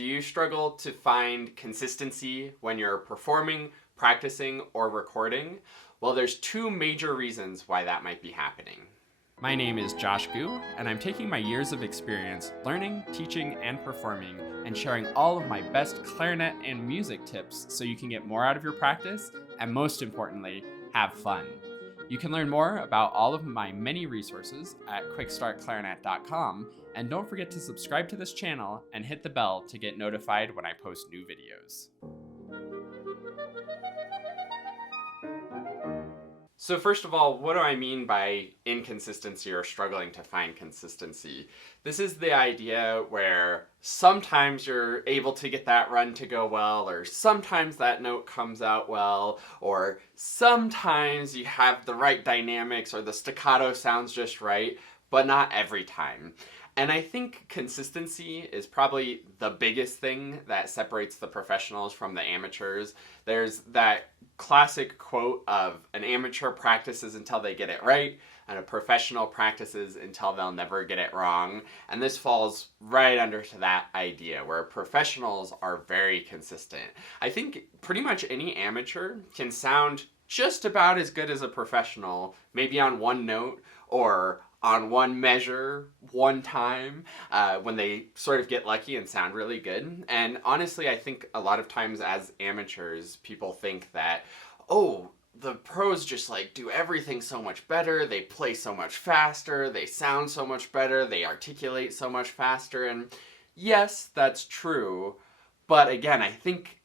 Do you struggle to find consistency when you're performing, practicing, or recording? Well, there's two major reasons why that might be happening. My name is Josh Gu, and I'm taking my years of experience learning, teaching, and performing, and sharing all of my best clarinet and music tips so you can get more out of your practice, and most importantly, have fun. You can learn more about all of my many resources at QuickStartClarinet.com, and don't forget to subscribe to this channel and hit the bell to get notified when I post new videos. So first of all, what do I mean by inconsistency or struggling to find consistency? This is the idea where sometimes you're able to get that run to go well, or sometimes that note comes out well, or sometimes you have the right dynamics or the staccato sounds just right, but not every time. And I think consistency is probably the biggest thing that separates the professionals from the amateurs. There's that classic quote of an amateur practices until they get it right, and a professional practices until they'll never get it wrong. And this falls right under to that idea where professionals are very consistent. I think pretty much any amateur can sound just about as good as a professional, maybe on one note or on one measure, one time, when they sort of get lucky and sound really good. And honestly, I think a lot of times as amateurs, people think that, oh, the pros just like do everything so much better, they play so much faster, they sound so much better, they articulate so much faster, and yes, that's true, but again, I think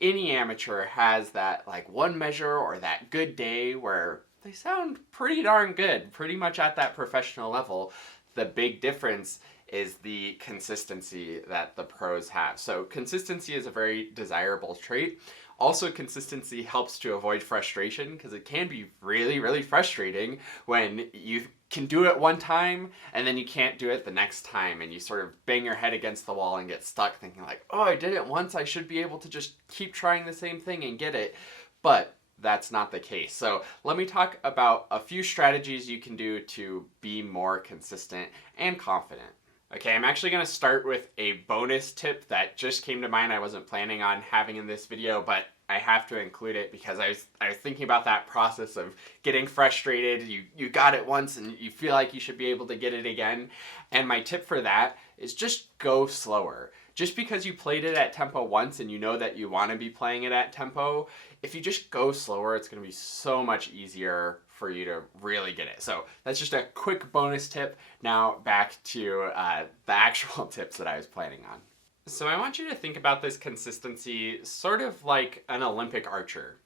any amateur has that like one measure or that good day where they sound pretty darn good, pretty much at that professional level. The big difference is the consistency that the pros have. So consistency is a very desirable trait. Also, consistency helps to avoid frustration because it can be really, really frustrating when you can do it one time and then you can't do it the next time and you sort of bang your head against the wall and get stuck thinking like, oh, I did it once, I should be able to just keep trying the same thing and get it. But that's not the case. So let me talk about a few strategies you can do to be more consistent and confident. Okay, I'm actually going to start with a bonus tip that just came to mind I wasn't planning on having in this video, but I have to include it because I was thinking about that process of getting frustrated. You got it once and you feel like you should be able to get it again. And my tip for that is just go slower. Just because you played it at tempo once and you know that you want to be playing it at tempo, if you just go slower, it's going to be so much easier for you to really get it. So that's just a quick bonus tip. Now back to the actual tips that I was planning on. So I want you to think about this consistency sort of like an Olympic archer.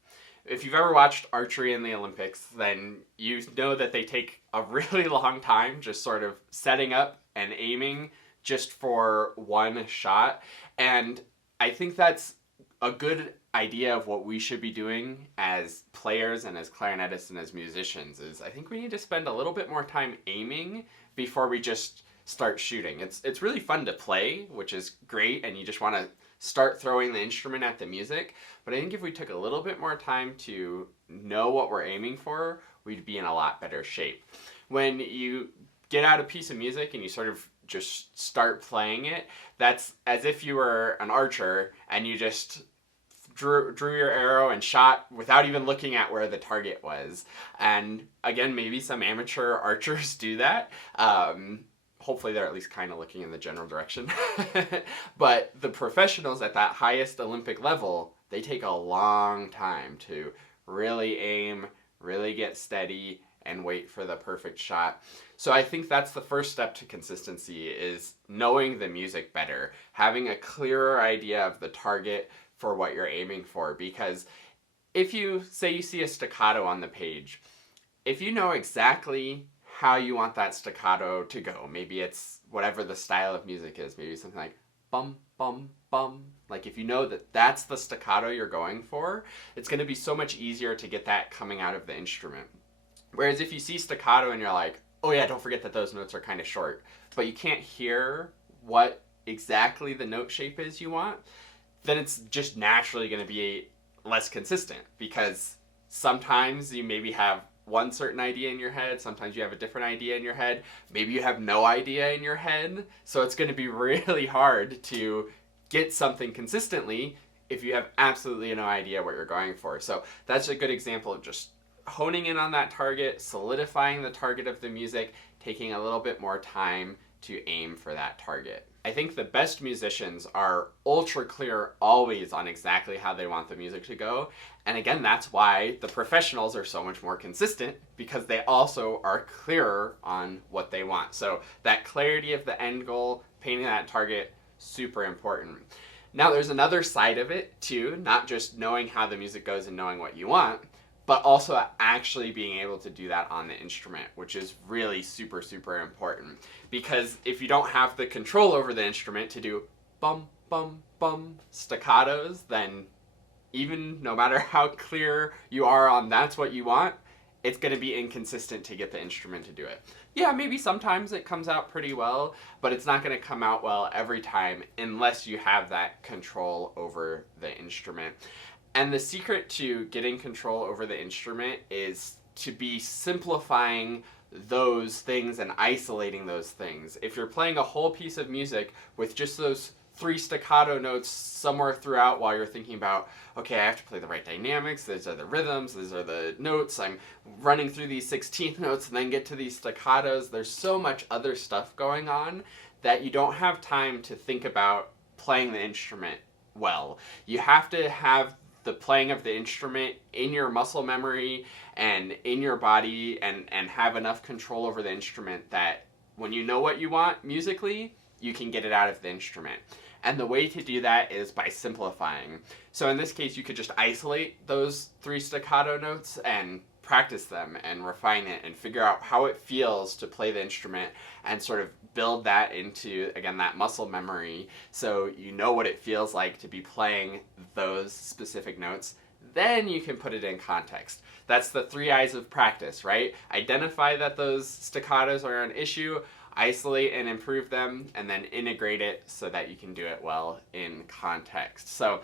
If you've ever watched archery in the Olympics, then you know that they take a really long time just sort of setting up and aiming just for one shot. And I think that's a good idea of what we should be doing as players and as clarinetists and as musicians. Is I think we need to spend a little bit more time aiming before we just start shooting. It's really fun to play, which is great, and you just want to start throwing the instrument at the music. But I think if we took a little bit more time to know what we're aiming for, we'd be in a lot better shape. When you get out a piece of music and you sort of just start playing it, that's as if you were an archer and you just drew your arrow and shot without even looking at where the target was. And again, maybe some amateur archers do that. Hopefully they're at least kind of looking in the general direction. But the professionals at that highest Olympic level, they take a long time to really aim, really get steady, and wait for the perfect shot. So I think that's the first step to consistency, is knowing the music better, having a clearer idea of the target for what you're aiming for. Because if you say you see a staccato on the page, if you know exactly how you want that staccato to go, maybe it's whatever the style of music is, maybe something like bum, bum, bum. Like if you know that that's the staccato you're going for, it's going to be so much easier to get that coming out of the instrument. Whereas if you see staccato and you're like, oh yeah, don't forget that those notes are kind of short, but you can't hear what exactly the note shape is you want, then it's just naturally going to be less consistent, because sometimes you maybe have one certain idea in your head, sometimes you have a different idea in your head, maybe you have no idea in your head, so it's going to be really hard to get something consistently if you have absolutely no idea what you're going for. So that's a good example of just honing in on that target, solidifying the target of the music, taking a little bit more time to aim for that target. I think the best musicians are ultra clear always on exactly how they want the music to go. And again, that's why the professionals are so much more consistent, because they also are clearer on what they want. So that clarity of the end goal, painting that target, super important. Now there's another side of it too, not just knowing how the music goes and knowing what you want, but also actually being able to do that on the instrument, which is really super, super important. Because if you don't have the control over the instrument to do bum, bum, bum staccatos, then even no matter how clear you are on that's what you want, it's going to be inconsistent to get the instrument to do it. Yeah, maybe sometimes it comes out pretty well, but it's not going to come out well every time unless you have that control over the instrument. And the secret to getting control over the instrument is to be simplifying those things and isolating those things. If you're playing a whole piece of music with just those 3 staccato notes somewhere throughout while you're thinking about, okay, I have to play the right dynamics, these are the rhythms, these are the notes, I'm running through these 16th notes and then get to these staccatos, there's so much other stuff going on that you don't have time to think about playing the instrument well. You have to have the playing of the instrument in your muscle memory and in your body, and have enough control over the instrument that when you know what you want musically, you can get it out of the instrument. And the way to do that is by simplifying. So in this case, you could just isolate those 3 staccato notes and practice them and refine it and figure out how it feels to play the instrument and sort of build that into, again, that muscle memory, so you know what it feels like to be playing those specific notes. Then you can put it in context. That's the 3 I's of practice, right? Identify that those staccatos are an issue, isolate and improve them, and then integrate it so that you can do it well in context. So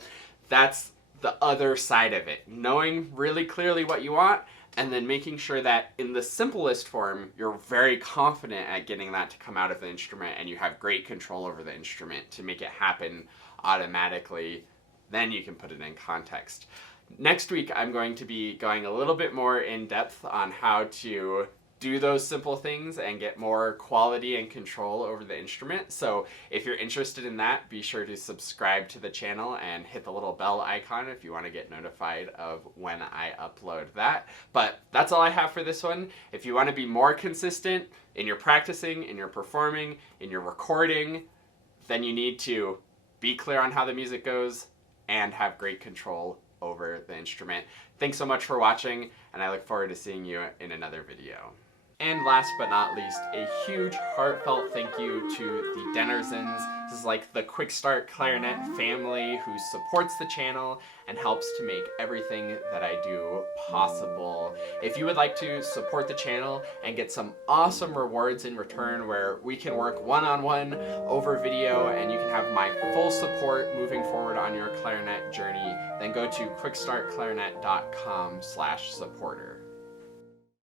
that's the other side of it. Knowing really clearly what you want, and then making sure that in the simplest form, you're very confident at getting that to come out of the instrument and you have great control over the instrument to make it happen automatically. Then you can put it in context. Next week, I'm going to be going a little bit more in depth on how to do those simple things and get more quality and control over the instrument. So if you're interested in that, be sure to subscribe to the channel and hit the little bell icon if you want to get notified of when I upload that. But that's all I have for this one. If you want to be more consistent in your practicing, in your performing, in your recording, then you need to be clear on how the music goes and have great control over the instrument. Thanks so much for watching, and I look forward to seeing you in another video. And last but not least, a huge heartfelt thank you to the Dennersons. This is like the QuickStart Clarinet family who supports the channel and helps to make everything that I do possible. If you would like to support the channel and get some awesome rewards in return where we can work one-on-one over video and you can have my full support moving forward on your clarinet journey, then go to quickstartclarinet.com/supporter.